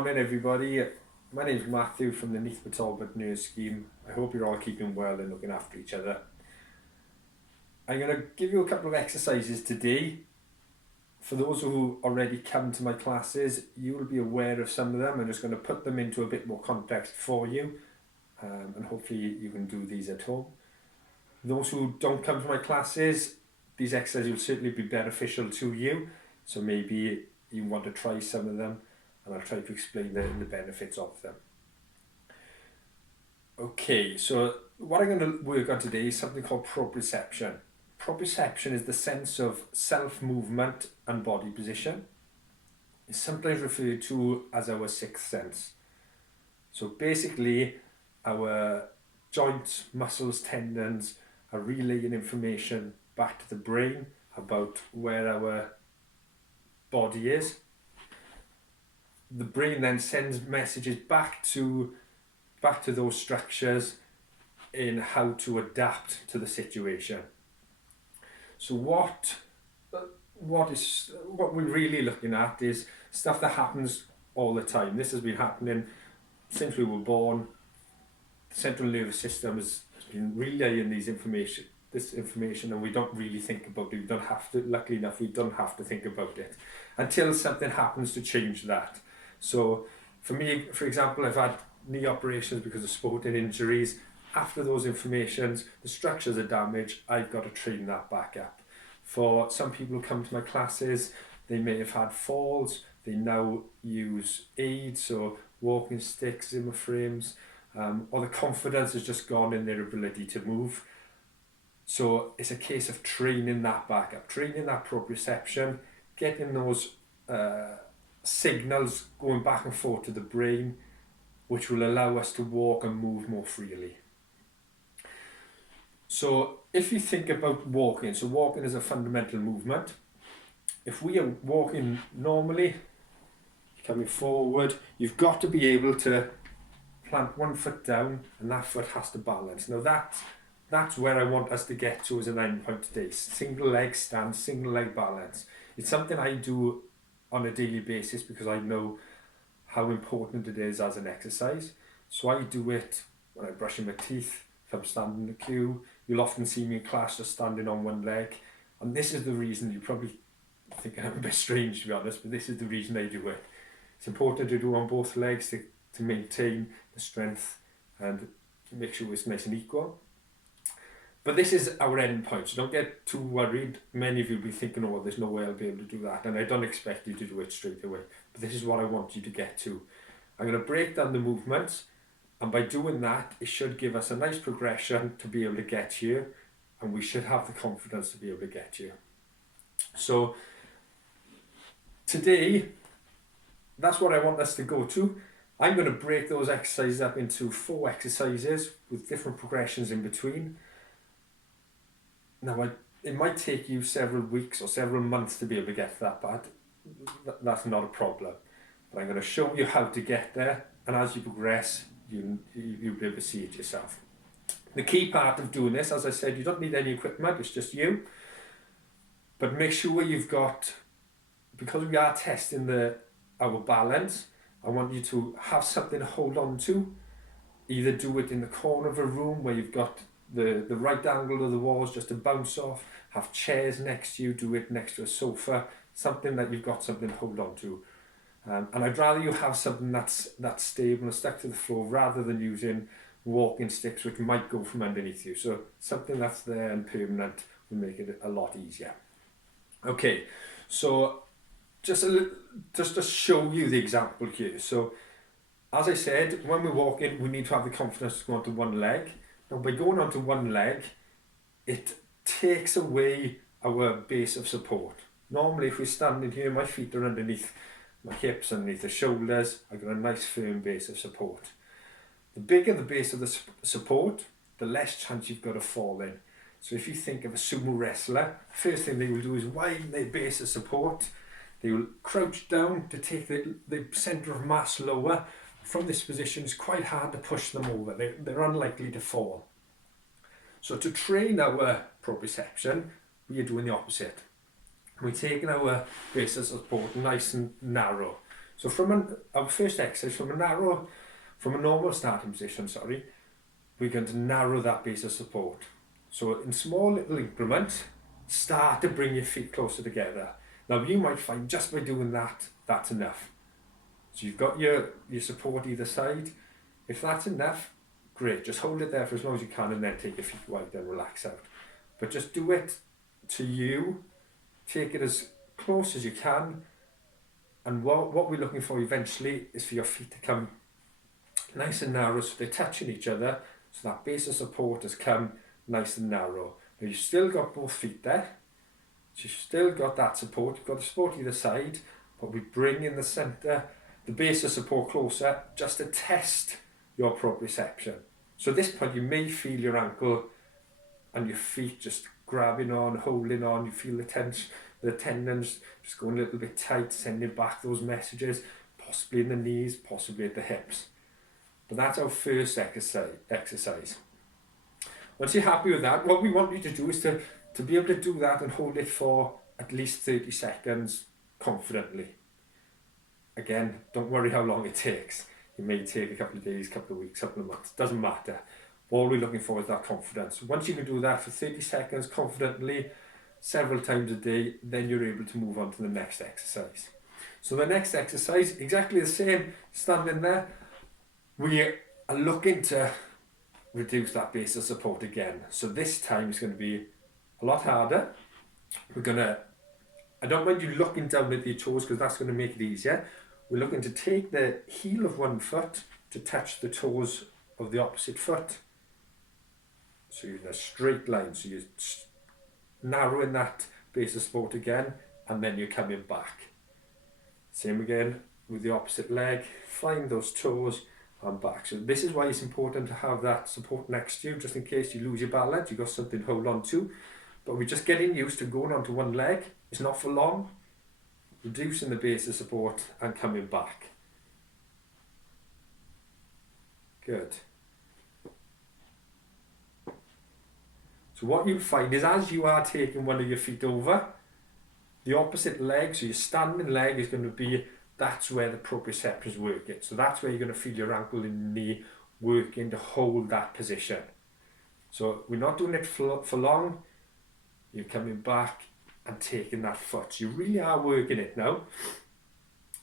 morning everybody. My name is Matthew from the Neath Talbot Nurse Scheme. I hope you're all keeping well and looking after each other. I'm going to give you a couple of exercises today. For those who already come to my classes, you will be aware of some of them. I'm just going to put them into a bit more context for you, and hopefully you can do these at home. Those who don't come to my classes, these exercises will certainly be beneficial to you, so maybe you want to try some of them, and I'll try to explain the benefits of them. Okay, so what I'm going to work on today is something called proprioception. Proprioception is the sense of self-movement and body position. It's sometimes referred to as our sixth sense. So basically, our joints, muscles, tendons are relaying information back to the brain about where our body is. The brain then sends messages back to those structures in how to adapt to the situation. So what we're really looking at is stuff that happens all the time. This has been happening since we were born. The central nervous system has been relaying this information, and we don't really think about it. We don't have to. Luckily enough, we don't have to think about it until something happens to change that. So for me, for example, I've had knee operations because of sporting injuries. After those informations, the structures are damaged. I've got to train that back up. For some people who come to my classes, they may have had falls. They now use aids, so walking sticks, Zimmer frames, or the confidence has just gone in their ability to move. So it's a case of training that back up, training that proprioception, getting those signals going back and forth to the brain, which will allow us to walk and move more freely. So if you think about walking, so walking is a fundamental movement. If we are walking normally, coming forward, you've got to be able to plant one foot down and that foot has to balance. Now that's where I want us to get to as an end point today. Single leg stance, single leg balance. It's something I do on a daily basis because I know how important it is as an exercise. So I do it when I'm brushing my teeth, if I'm standing in the queue. You'll often see me in class just standing on one leg. And this is the reason, you probably think I'm a bit strange to be honest, but this is the reason I do it. It's important to do on both legs to maintain the strength and make sure it's nice and equal. But this is our end point, so don't get too worried. Many of you will be thinking, oh, there's no way I'll be able to do that, and I don't expect you to do it straight away. But this is what I want you to get to. I'm going to break down the movements, and by doing that, it should give us a nice progression to be able to get here, and we should have the confidence to be able to get here. So today, that's what I want us to go to. I'm going to break those exercises up into 4 exercises with different progressions in between. Now, it might take you several weeks or several months to be able to get to that bad. That's not a problem. But I'm going to show you how to get there, and as you progress, you'll be able to see it yourself. The key part of doing this, as I said, you don't need any equipment, it's just you. But make sure you've got, because we are testing our balance, I want you to have something to hold on to. Either do it in the corner of a room where you've got the right angle of the walls just to bounce off, have chairs next to you, do it next to a sofa, something that you've got something to hold on to. And I'd rather you have something that's stable and stuck to the floor rather than using walking sticks which might go from underneath you. So something that's there and permanent will make it a lot easier. Okay, so just to show you the example here. So as I said, when we're walking, we need to have the confidence to go onto one leg. Now by going onto one leg, it takes away our base of support. Normally if we're standing here, my feet are underneath my hips, underneath the shoulders, I've got a nice firm base of support. The bigger the base of the support, the less chance you've got of falling. So if you think of a sumo wrestler, first thing they will do is widen their base of support. They will crouch down to take the centre of mass lower. From this position, it's quite hard to push them over. They're unlikely to fall. So to train our proprioception, we are doing the opposite. We're taking our base of support nice and narrow. So our first exercise, from a normal starting position, we're going to narrow that base of support. So in small little increments, start to bring your feet closer together. Now you might find just by doing that, that's enough. So you've got your support either side. If that's enough, great. Just hold it there for as long as you can and then take your feet wide and relax out. But just do it to you. Take it as close as you can. And what we're looking for eventually is for your feet to come nice and narrow so they're touching each other. So that base of support has come nice and narrow. Now you've still got both feet there. So you've still got that support. You've got the support either side. But we bring in the centre, the base of support closer just to test your proprioception. So at this point you may feel your ankle and your feet just grabbing on, holding on. You feel the tendons just going a little bit tight, sending back those messages, possibly in the knees, possibly at the hips. But that's our first exercise. Once you're happy with that, what we want you to do is to be able to do that and hold it for at least 30 seconds confidently. Again, don't worry how long it takes. It may take a couple of days, couple of weeks, couple of months. Doesn't matter. All we're looking for is that confidence. Once you can do that for 30 seconds confidently, several times a day, then you're able to move on to the next exercise. So the next exercise, exactly the same, standing there. We are looking to reduce that base of support again. So this time it's going to be a lot harder. I don't mind you looking down at your toes because that's going to make it easier. We're looking to take the heel of one foot to touch the toes of the opposite foot. So you're in a straight line. So you're narrowing that base of support again, and then you're coming back. Same again with the opposite leg. Find those toes and back. So this is why it's important to have that support next to you, just in case you lose your balance, you've got something to hold on to. But we're just getting used to going onto one leg. It's not for long. Reducing the base of support and coming back. Good. So what you'll find is as you are taking one of your feet over, the opposite leg, so your standing leg is going to be, that's where the proprioception is working. So that's where you're going to feel your ankle and knee working to hold that position. So we're not doing it for long. You're coming back and taking that foot. So you really are working it now.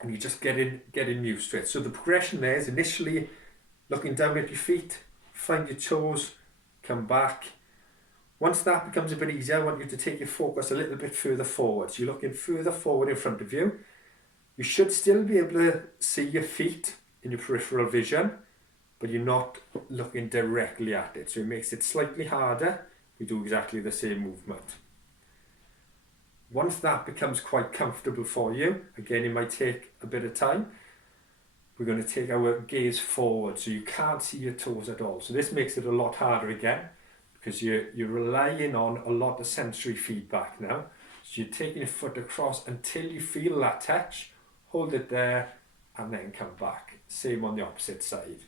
And you're just getting used to it. So the progression there is initially looking down at your feet, find your toes, come back. Once that becomes a bit easier, I want you to take your focus a little bit further forward. So you're looking further forward in front of you. You should still be able to see your feet in your peripheral vision, but you're not looking directly at it. So it makes it slightly harder. We do exactly the same movement. Once that becomes quite comfortable for you, again, it might take a bit of time. We're going to take our gaze forward so you can't see your toes at all. So this makes it a lot harder again because you're relying on a lot of sensory feedback now. So you're taking your foot across until you feel that touch, hold it there, and then come back. Same on the opposite side.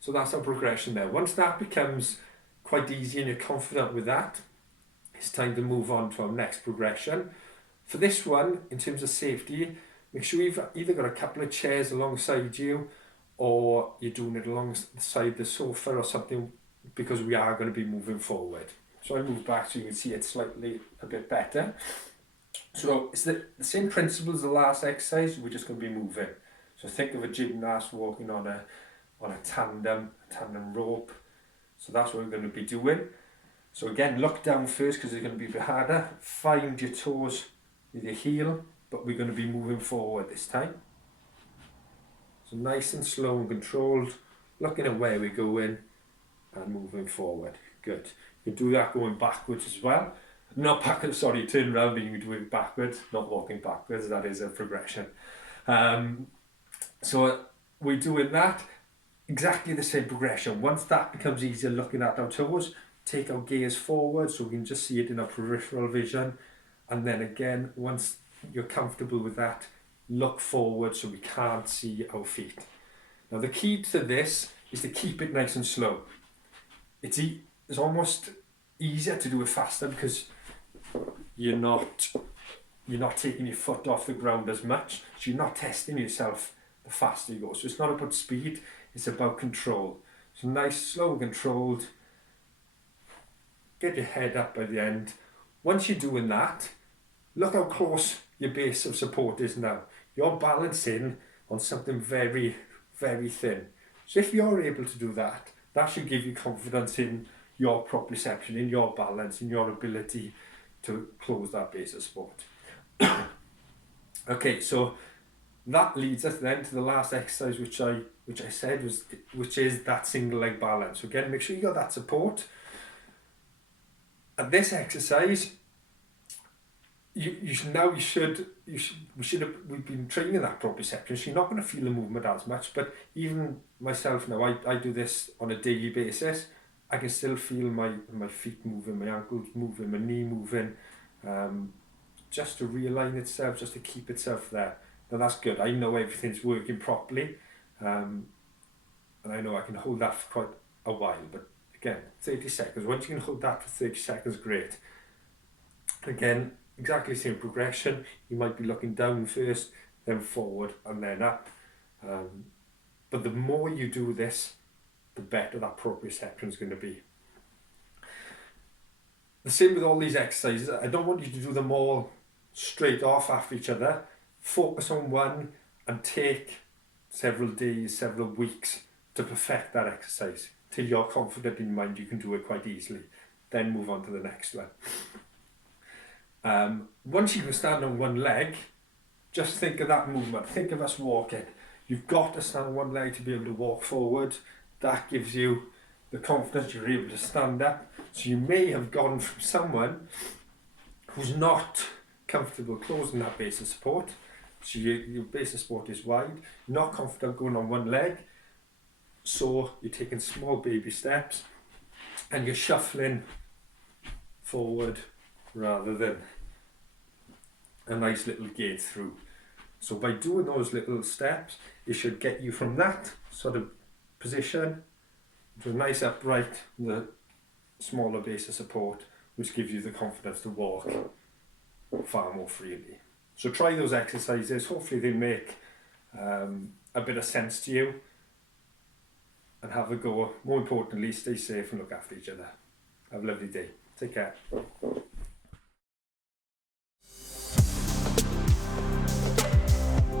So that's our progression there. Once that becomes quite easy and you're confident with that, it's time to move on to our next progression. For this one, in terms of safety, make sure you've either got a couple of chairs alongside you or you're doing it alongside the sofa or something, because we are going to be moving forward. So I move back so you can see it slightly a bit better. So it's the same principle as the last exercise, we're just going to be moving. So think of a gymnast walking on a tandem rope. So that's what we're going to be doing. So again, look down first because it's going to be a bit harder. Find your toes with your heel, but we're going to be moving forward this time. So nice and slow and controlled, looking at where we're going and moving forward. Good. You can do that going backwards as well. Not backwards, sorry, turn around and you do it backwards, not walking backwards, that is a progression. So we're doing that, exactly the same progression. Once that becomes easier looking at our toes, take our gaze forward so we can just see it in our peripheral vision. And then again, once you're comfortable with that, look forward so we can't see our feet. Now the key to this is to keep it nice and slow. It's almost easier to do it faster because you're not you're not taking your foot off the ground as much, so you're not testing yourself the faster you go. So it's not about speed, it's about control. So nice, slow and controlled. Get your head up by the end. Once you're doing that, look how close your base of support is now. You're balancing on something very, very thin. So if you're able to do that, that should give you confidence in your proprioception, in your balance, in your ability to close that base of support. Okay, so that leads us then to the last exercise, which I said which is that single leg balance. So again, make sure you got that support. At this exercise, we've been training that proprioception, so you're not going to feel the movement as much. But even myself now, I do this on a daily basis. I can still feel my feet moving, my ankles moving, my knee moving, just to realign itself, just to keep itself there. Now that's good. I know everything's working properly, and I know I can hold that for quite a while. But again, 30 seconds. Once you can hold that for 30 seconds, great. Again, exactly the same progression. You might be looking down first, then forward, and then up. But the more you do this, the better that proprioception is going to be. The same with all these exercises. I don't want you to do them all straight off after each other. Focus on one and take several days, several weeks to perfect that exercise till you're confident in your mind you can do it quite easily. Then move on to the next one. Once you can stand on one leg, just think of that movement. Think of us walking. You've got to stand on one leg to be able to walk forward. That gives you the confidence you're able to stand up. So you may have gone from someone who's not comfortable closing that base of support. So your base of support is wide. You're not confident going on one leg. So you're taking small baby steps and you're shuffling forward rather than a nice little gait through. So by doing those little steps, it should get you from that sort of position to a nice upright with a smaller base of support, which gives you the confidence to walk far more freely. So try those exercises. Hopefully they make a bit of sense to you, and have a go. More importantly, stay safe and look after each other. Have a lovely day. Take care.